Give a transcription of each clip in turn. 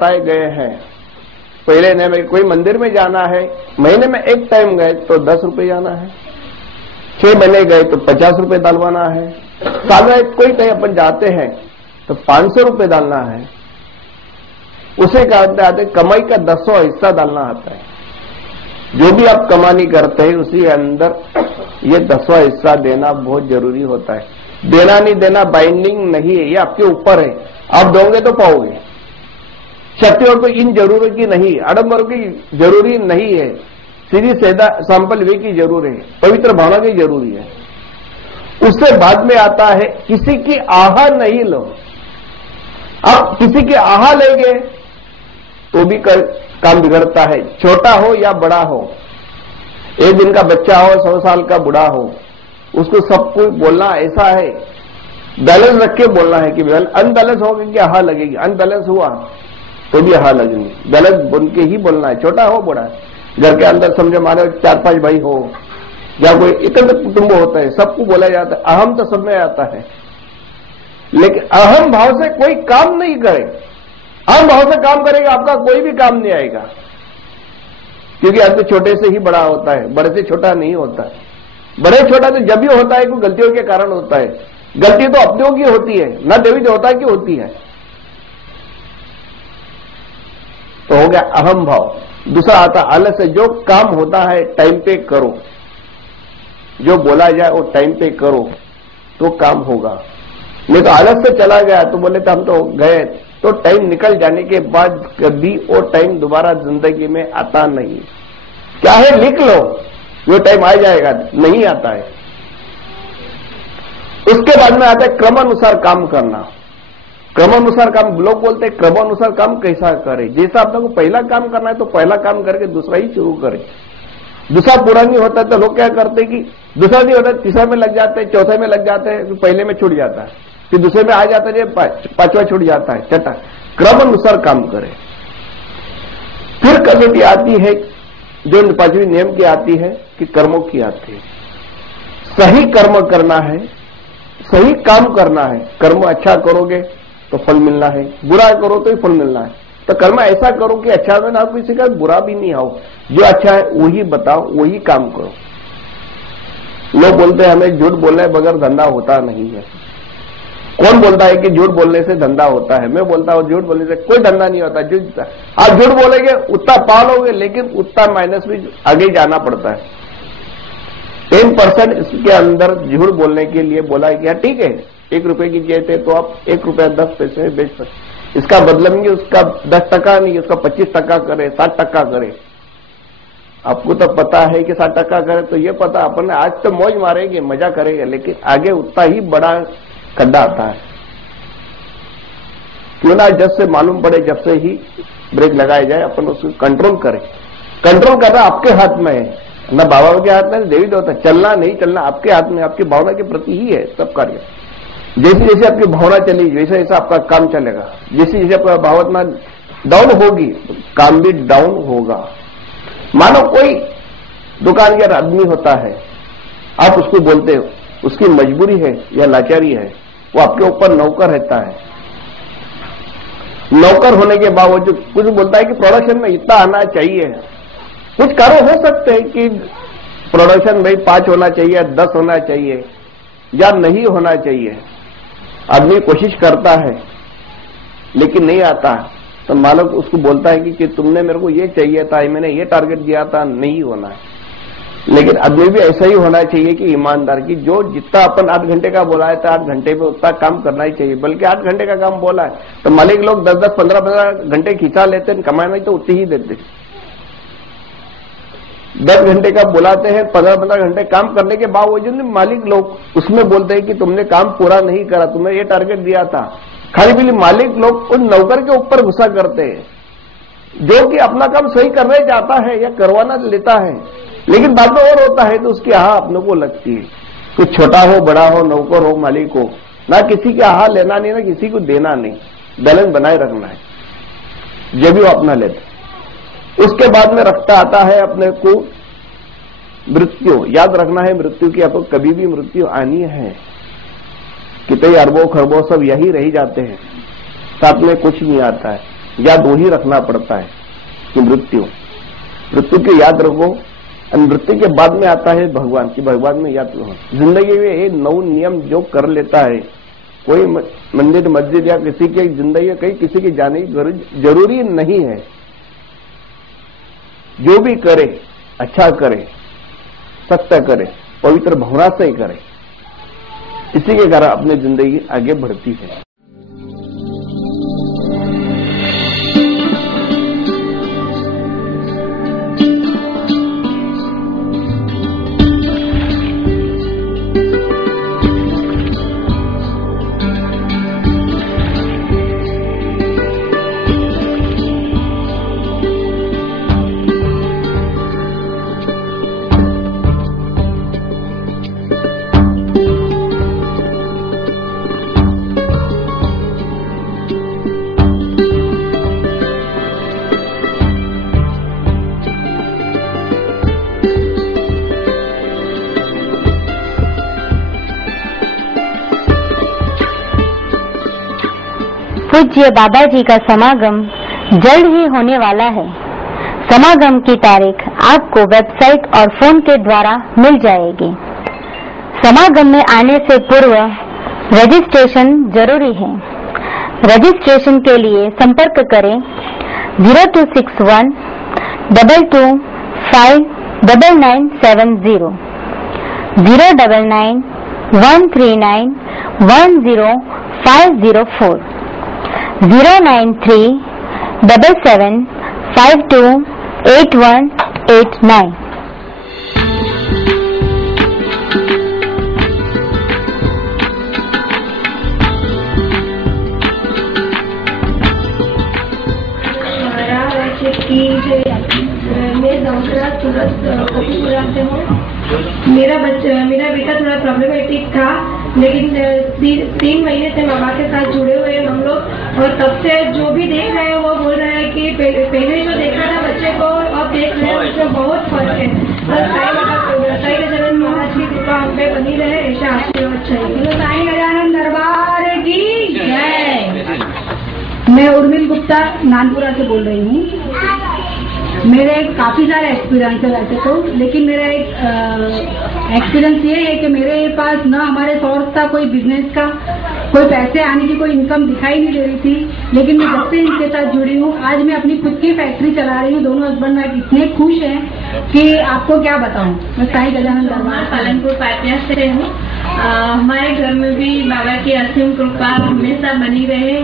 बताए गए हैं। पहले ने में कोई मंदिर में जाना है, महीने में एक टाइम गए तो 10 रुपये जाना है, 6 महीने गए तो 50 रुपये डालवाना है, साल में कोई कहीं अपन जाते हैं तो 500 रुपये डालना है। उसे कहते आते कमाई का 10वां हिस्सा डालना आता है। जो भी आप कमानी करते हैं उसी अंदर ये 10वां हिस्सा देना बहुत जरूरी होता है। देना नहीं देना बाइंडिंग नहीं है, ये आपके ऊपर है। आप दोगे तो पाओगे। शक्तियों को इन जरूरत की नहीं, आडंबरों की जरूरी नहीं है, सीधी सीधा सैंपल वे की जरूरी है, पवित्र भावना की जरूरी है। उससे बाद में आता है किसी की आहा नहीं लो। आप किसी की आहा लेंगे तो भी काम बिगड़ता है, छोटा हो या बड़ा हो। एक दिन का बच्चा हो, 100 साल का बूढ़ा हो, उसको सब कुछ बोलना ऐसा है, बैलेंस रख के बोलना है कि अनबैलेंस होगा कि आहा लगेगी, अनबैलेंस हुआ तो भी आहा लगेगी। बैलेंस बन के ही बोलना है, छोटा हो बड़ा। घर के अंदर समझो मानो 4-5 भाई हो या कोई एकत्र कुटुंब होता है, सबको बोला जाता है, अहम तो सब में आता है, लेकिन अहम भाव से कोई काम नहीं करे। अहम भाव से काम करेगा आपका कोई भी काम नहीं आएगा, क्योंकि आदमी छोटे से ही बड़ा होता है, बड़े से छोटा नहीं होता है। बड़े छोटा तो जब भी होता है कोई गलतियों के कारण होता है। गलती तो अपनों की होती है, ना देवी देवता की होती है। तो हो गया अहम भाव। दूसरा आता आलस्य। जो काम होता है टाइम पे करो, जो बोला जाए वो टाइम पे करो तो काम होगा। नहीं तो आलस से चला गया तो बोले तो हम तो गए, तो टाइम निकल जाने के बाद कभी वो टाइम दोबारा जिंदगी में आता नहीं। क्या है, लिख लो, वो टाइम आ जाएगा, नहीं आता है। उसके बाद में आता है क्रमानुसार काम करना। क्रमानुसार काम, लोग बोलते हैं क्रमानुसार काम कैसा करे। जैसा आप लोगों को पहला काम करना है तो पहला काम करके दूसरा ही शुरू करें। दूसरा पूरा नहीं होता तो लोग क्या करते कि दूसरा नहीं होता, तीसरा में लग जाते हैं, चौथे में लग जाते हैं, पहले में छूट जाता है, फिर दूसरे में आ जाता है, 5वां छूट जाता है, छठा। क्रम अनुसार काम करें। फिर कसौटी आती है जो 5वीं नियम की आती है कि कर्मों की आती है। सही कर्म करना है, सही काम करना है। कर्म अच्छा करोगे तो फल मिलना है, बुरा करो तो ही फल मिलना है। तो कर्म ऐसा करो कि अच्छा में ना किसी का बुरा भी नहीं आओ, जो अच्छा है वही बताओ, वही काम करो। लोग बोलते हैं हमें झूठ बोलने बगैर धंधा होता नहीं है। कौन बोलता है कि झूठ बोलने से धंधा होता है? मैं बोलता हूं झूठ बोलने से कोई धंधा नहीं होता। आप झूठ बोलेंगे उतना पा लोगे, लेकिन उतना माइनस भी आगे जाना पड़ता है। 10% इसके अंदर झूठ बोलने के लिए बोला कि ठीक है 1 रुपए की चीज है तो आप 1 रुपया 10 पैसे में बेच सकते। इसका बदलेंगे, उसका 10% नहीं, उसका 25% करे, 60% करे। आपको तो पता है कि 60% करे तो ये पता अपन आज तो मौज मारेंगे, मजा करेंगे, लेकिन आगे उतना ही बड़ा खड्डा आता है। क्यों ना जब से मालूम पड़े, जब से ही ब्रेक लगाया जाए, अपन उसको कंट्रोल करें। कंट्रोल करना आपके हाथ में है, न बाबा के हाथ में, देवी देवता। चलना नहीं चलना आपके हाथ में, आपकी भावना के प्रति ही है सब कार्य। जैसे जैसे आपकी भावना चलेगी वैसे वैसे आपका काम चलेगा। जैसे जैसे आपका भावना डाउन होगी काम भी डाउन होगा। मानो कोई दुकान के आदमी होता है, आप उसको बोलते हो, उसकी मजबूरी है या लाचारी है, वो आपके ऊपर नौकर रहता है। नौकर होने के बावजूद कुछ बोलता है कि प्रोडक्शन में इतना आना चाहिए। कुछ कारण हो सकते हैं कि प्रोडक्शन भाई 5 होना चाहिए, 10 होना चाहिए या नहीं होना चाहिए। आदमी कोशिश करता है लेकिन नहीं आता, तो मालिक उसको बोलता है कि तुमने मेरे को ये चाहिए था, मैंने ये टारगेट दिया था, नहीं होना है। लेकिन आदमी भी ऐसा ही होना चाहिए कि ईमानदार की जो जितना अपन 8 घंटे का बोला है तो 8 घंटे में उतना काम करना ही चाहिए। बल्कि 8 घंटे का काम बोला है तो मालिक लोग 10-10, 15-15 घंटे खिंचा लेते हैं, कमाना ही तो उतनी ही देते। 10 घंटे का बुलाते हैं, 15-15 घंटे काम करने के बावजूद मालिक लोग उसमें बोलते हैं कि तुमने काम पूरा नहीं करा, तुम्हें ये टारगेट दिया था। खाली पीली मालिक लोग उन नौकर के ऊपर गुस्सा करते हैं जो कि अपना काम सही करने जाता है या करवाना लेता है, लेकिन बाद में और होता है तो उसकी आहा अपनों को लगती है। कुछ छोटा हो बड़ा हो, नौकर हो मालिक हो, ना किसी की आहा लेना नहीं, ना किसी को देना नहीं, बैलेंस बनाए रखना है। जब भी वो अपना लेते। उसके बाद में रखता आता है अपने को मृत्यु। याद रखना है मृत्यु की, आपको कभी भी मृत्यु आनी है। कितने अरबों खरबों सब यही रह जाते हैं, साथ में कुछ नहीं आता है। याद वही रखना पड़ता है कि मृत्यु की याद रखो। और मृत्यु के बाद में आता है भगवान की, भगवान में याद रखो। जिंदगी में ये 9 नियम जो कर लेता है, कोई मंदिर मस्जिद या किसी की जिंदगी में कहीं किसी की जाने की जरूरी नहीं है। जो भी करे अच्छा करे, सत्य करे, पवित्र भावना से ही करे, इसी के कारण अपनी जिंदगी आगे बढ़ती है। पूज्य बाबा जी का समागम जल्द ही होने वाला है। समागम की तारीख आपको वेबसाइट और फोन के द्वारा मिल जाएगी। समागम में आने से पूर्व रजिस्ट्रेशन जरूरी है। रजिस्ट्रेशन के लिए संपर्क करें 0261 225 9970 099 139 10504 093 77 52 8189। मैं दमकरा सूरत कपूरपुरा से हूँ। मेरा बेटा थोड़ा प्रॉब्लमेटिक था, लेकिन 3 महीने से मामा के साथ जुड़े हुए हैं हम लोग, और तब से जो भी देख रहे हैं वो बोल रहे हैं कि पहले जो देखा था बच्चे को और देख रहे हैं उसमें बहुत फर्क है। साईं गजानन महाराज की कृपा हम पे बनी रहे, ऐसा आशीर्वाद चाहिए। साईं गजानन दरबार की जय। मैं उर्मिल गुप्ता नानपुरा से बोल रही हूँ। मेरे काफी सारे एक्सपीरियंस है वैसे तो, लेकिन मेरा एक एक्सपीरियंस ये है कि मेरे पास न हमारे सोर्स था कोई बिजनेस का, कोई पैसे आने की कोई इनकम दिखाई नहीं दे रही थी, लेकिन मैं जब से इनके साथ जुड़ी हूँ आज मैं अपनी खुद की फैक्ट्री चला रही हूँ। दोनों हस्बैंड वाइफ इतने खुश हैं कि आपको क्या बताऊँ। मैं साईं गजानन दरबार पालनपुर पाटिया से हूँ। हमारे घर में भी बाबा की असीम कृपा हमेशा बनी रहे।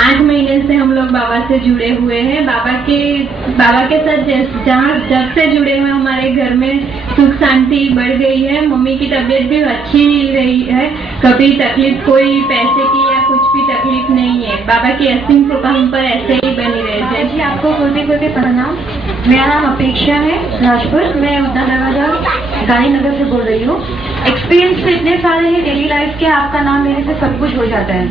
8 महीने से हम लोग बाबा से जुड़े हुए हैं। बाबा के साथ जब से जुड़े हुए हमारे घर में सुख शांति बढ़ गई है। मम्मी की तबीयत भी अच्छी रही है, कभी तकलीफ कोई पैसे की या कुछ भी तकलीफ नहीं है। बाबा की असीम कृपा हम पर ऐसे ही बनी रहे जी। आपको कोटि प्रणाम। मेरा नाम अपेक्षा है राजपुर, मैं उत्तर दरवाजा गांधीनगर से बोल रही हूँ। एक्सपीरियंस तो इतने सारे हैं डेली लाइफ के, आपका नाम लेने से सब कुछ हो जाता है,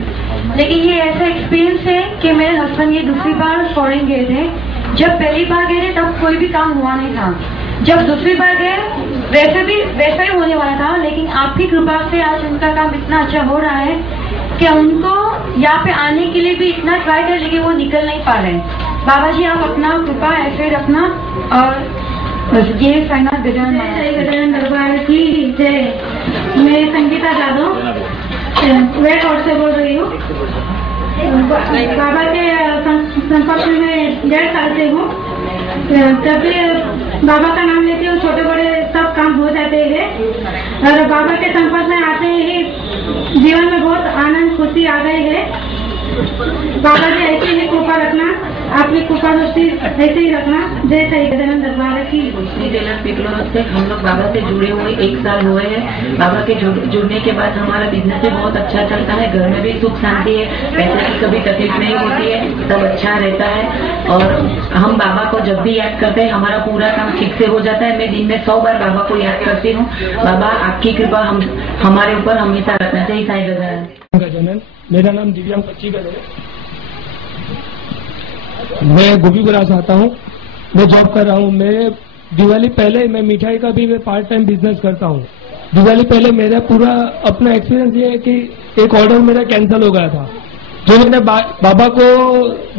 लेकिन ये ऐसा एक्सपीरियंस है कि मेरे हस्बैंड ये दूसरी बार फॉरेन गए थे। जब पहली बार गए थे तब कोई भी काम हुआ नहीं था। जब दूसरी बार गए वैसा ही होने वाला था, लेकिन आपकी कृपा से आज उनका काम इतना अच्छा हो रहा है कि उनको यहाँ पे आने के लिए भी इतना ट्राई कर, लेकिन वो निकल नहीं पा रहे। बाबा जी आप अपना कृपा ऐसे रखना। और ये साईनाथ गजानन दरबार की जय। मैं संगीता जादव वेट और से बोल रही हूँ। बाबा के संपर्क में 1.5 साल से हूँ। जब भी बाबा का नाम लेती हूँ छोटे बड़े सब काम हो जाते हैं, और बाबा के संपर्क में आते ही जीवन में बहुत आनंद खुशी आ गई है। बाबा जी ऐसे ही कृपा रखना, आपकी कृपा दृष्टि ऐसे ही रखना। जय साईं गजानन दरबार की। से हम लोग बाबा से जुड़े हुए 1 साल हुए हैं। बाबा के जुड़ने के बाद हमारा बिजनेस भी बहुत अच्छा चलता है, घर में भी सुख शांति है, पैसे की कभी तकलीफ नहीं होती है, सब अच्छा रहता है। और हम बाबा को जब भी याद करते हैं हमारा पूरा काम ठीक से हो जाता है। मैं दिन में 100 बार बाबा को याद करती हूँ। बाबा आपकी कृपा हमारे ऊपर हमेशा रखना चाहिए। साईं गजानन। मेरा नाम दिव्यांग पच्चीगढ़ है। मैं गोपीपुरा से आता हूँ। मैं जॉब कर रहा हूँ। मैं दिवाली पहले मैं मिठाई का भी मैं पार्ट टाइम बिजनेस करता हूँ। दिवाली पहले मेरा पूरा अपना एक्सपीरियंस ये है कि एक ऑर्डर मेरा कैंसिल हो गया था। जो मैंने बाबा को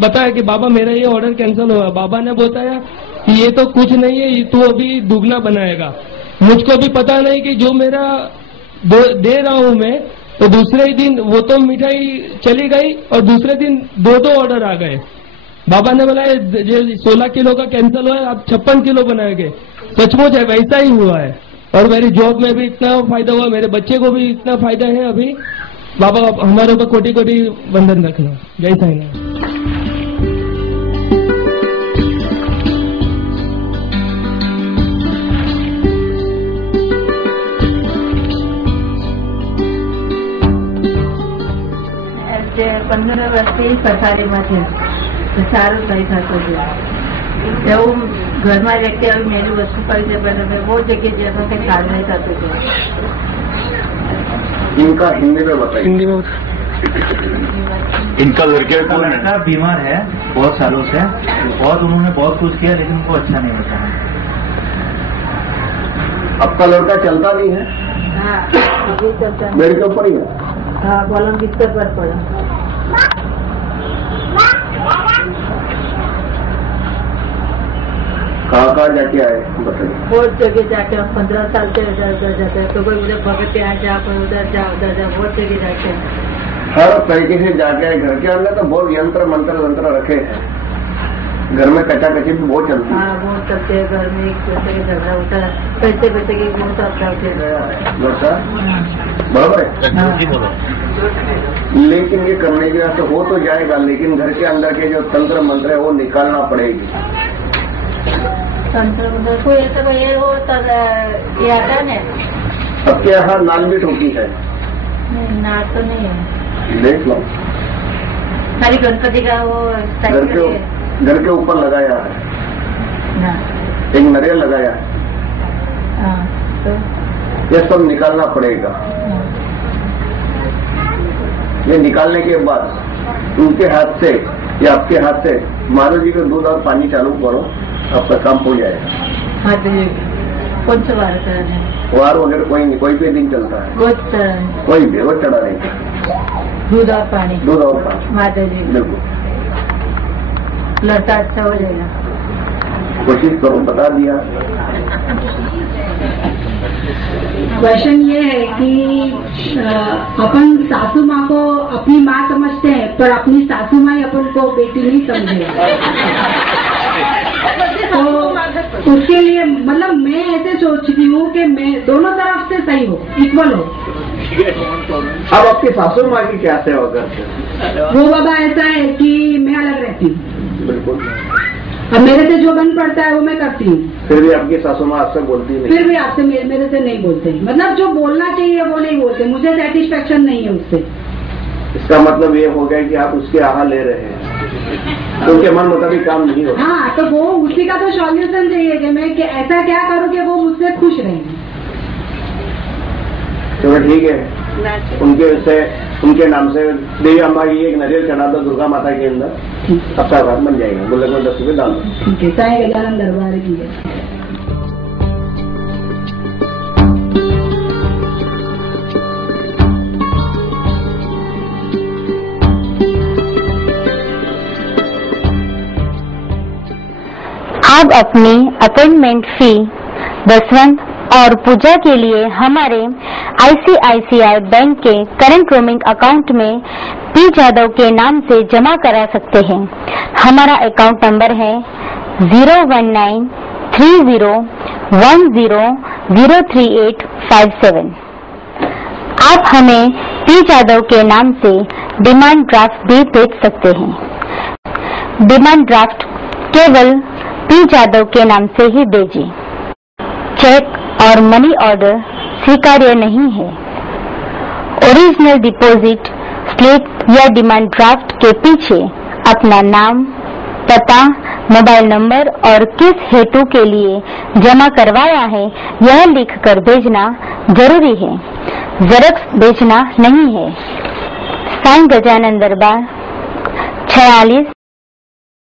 बताया कि बाबा मेरा ये ऑर्डर कैंसिल हुआ, बाबा ने बताया कि ये तो कुछ नहीं है, ये तू अभी दुगना बनाएगा। मुझको भी पता नहीं कि जो मेरा दे रहा हूं मैं, तो दूसरे ही दिन वो तो मिठाई चली गई और दूसरे दिन 2 ऑर्डर आ गए। बाबा ने बोला 16 किलो का कैंसिल हुआ है, आप 56 किलो बनाएंगे। सचमुच है, वैसा ही हुआ है। और मेरी जॉब में भी इतना फायदा हुआ, मेरे बच्चे को भी इतना फायदा है। अभी बाबा हमारे ऊपर कोटि कोटि बंधन रखना। जय साईनाथ। આજે 15 વર્ષથી સફારીમાં છે, સારું થઈ થતું છે। એવું ઘરમાં વ્યક્તિ આવી મેરી વસ્તુ કરી છે, પણ બહુ જગ્યાએ જતો કંઈ ખ્યાલ નહીં થતું છે। इनका हिंदी में बताइए। हिंदी में इनका लड़का बीमार है बहुत सालों से, और उन्होंने बहुत कुछ किया लेकिन उनको अच्छा नहीं होता है। आपका लड़का चलता नहीं है? हाँ, अभी चलता मेरे के ऊपर ही है। हाँ, पलंग बिस्तर पर पड़ा। कहाँ जाके आए बताइए। बहुत जगह जाके 15 साल से उधर जाते हैं, तो कोई उधर भगत यहाँ जा, कोई उधर जा, बहुत जगह जाते हैं। हर तरीके से जाके आए। घर के अंदर तो बहुत यंत्र मंत्र रखे हैं। घर में कचा कची भी बहुत चलती है। हाँ, बहुत चलते हैं। घर में एक दूसरे के झगड़ा होता है, पैसे की बहुत आता है। बराबर है। लेकिन ये करने के बाद तो हो तो जाएगा, लेकिन घर के अंदर के जो तंत्र मंत्र है वो निकालना पड़ेगी। कोई ऐसा कोई है वो ये आता है। सबके यहाँ नाल भी ठोकी है? नाल तो नहीं है। देख लो, खाली गणपति का वो घर के ऊपर लगाया है ना, एक नारियल लगाया है। हाँ, तो ये सब निकालना पड़ेगा। ये निकालने के बाद उनके हाथ से या आपके हाथ से महाराज जी को दूध और पानी चालू करो, आपका काम हो जाएगा। हाँ, तो कौन सा वार है? वार वगैरह कोई नहीं, कोई भी दिन चलता है। कोई भी वो चढ़ा नहीं। दूध और पानी माता जी बिल्कुल। लड़का अच्छा हो जाएगा। कोशिश करो, बता दिया। क्वेश्चन ये है कि अपन सासू माँ को अपनी माँ समझते हैं, पर अपनी सासू माँ ही अपन को बेटी नहीं समझे। तो उसके लिए मतलब मैं ऐसे सोचती हूँ कि मैं दोनों तरफ से सही हो, इक्वल हो। अब आपकी सासू माँ की क्या सेवा करते हैं? वो बाबा ऐसा है कि मैं अलग रहती हूँ, बिल्कुल। अब मेरे से जो बन पड़ता है वो मैं करती हूँ। फिर भी आपकी सासू माँ आपसे बोलती नहीं? फिर भी आपसे मेरे से नहीं बोलते, मतलब जो बोलना चाहिए वो नहीं बोलते। मुझे सेटिस्फेक्शन नहीं है उससे। इसका मतलब ये हो गया कि आप उसके आहा ले रहे हैं, तो उनके मन मुताबिक काम नहीं होता। हाँ, तो वो उसी का तो सॉल्यूशन चाहिए कि मैं ऐसा क्या करूँ कि वो मुझसे खुश रहें। चलो ठीक है, उनके नाम से देवी अम्बा की एक नारियल चढ़ा दो दुर्गा माता के अंदर, सबका घर बन जाएगा। बोले को 10 रुपये डाल दो। ठीक है, साईं गजानन दरबार की है। आप अपनी अपॉइंटमेंट फी दसवंत और पूजा के लिए हमारे ICICI बैंक के करंट रोमिंग अकाउंट में पी जादव के नाम से जमा करा सकते हैं। हमारा अकाउंट नंबर है 0193010035857। आप हमें पी जादव के नाम से डिमांड ड्राफ्ट भी भेज सकते हैं। डिमांड ड्राफ्ट केवल पी जादव के नाम से ही भेजिए। चेक और मनी ऑर्डर स्वीकार्य नहीं है। ओरिजिनल डिपॉजिट स्लिप या डिमांड ड्राफ्ट के पीछे अपना नाम, पता, मोबाइल नंबर और किस हेतु के लिए जमा करवाया है यह लिखकर भेजना जरूरी है। ज़ेरॉक्स भेजना नहीं है। साईं गजानन दरबार 46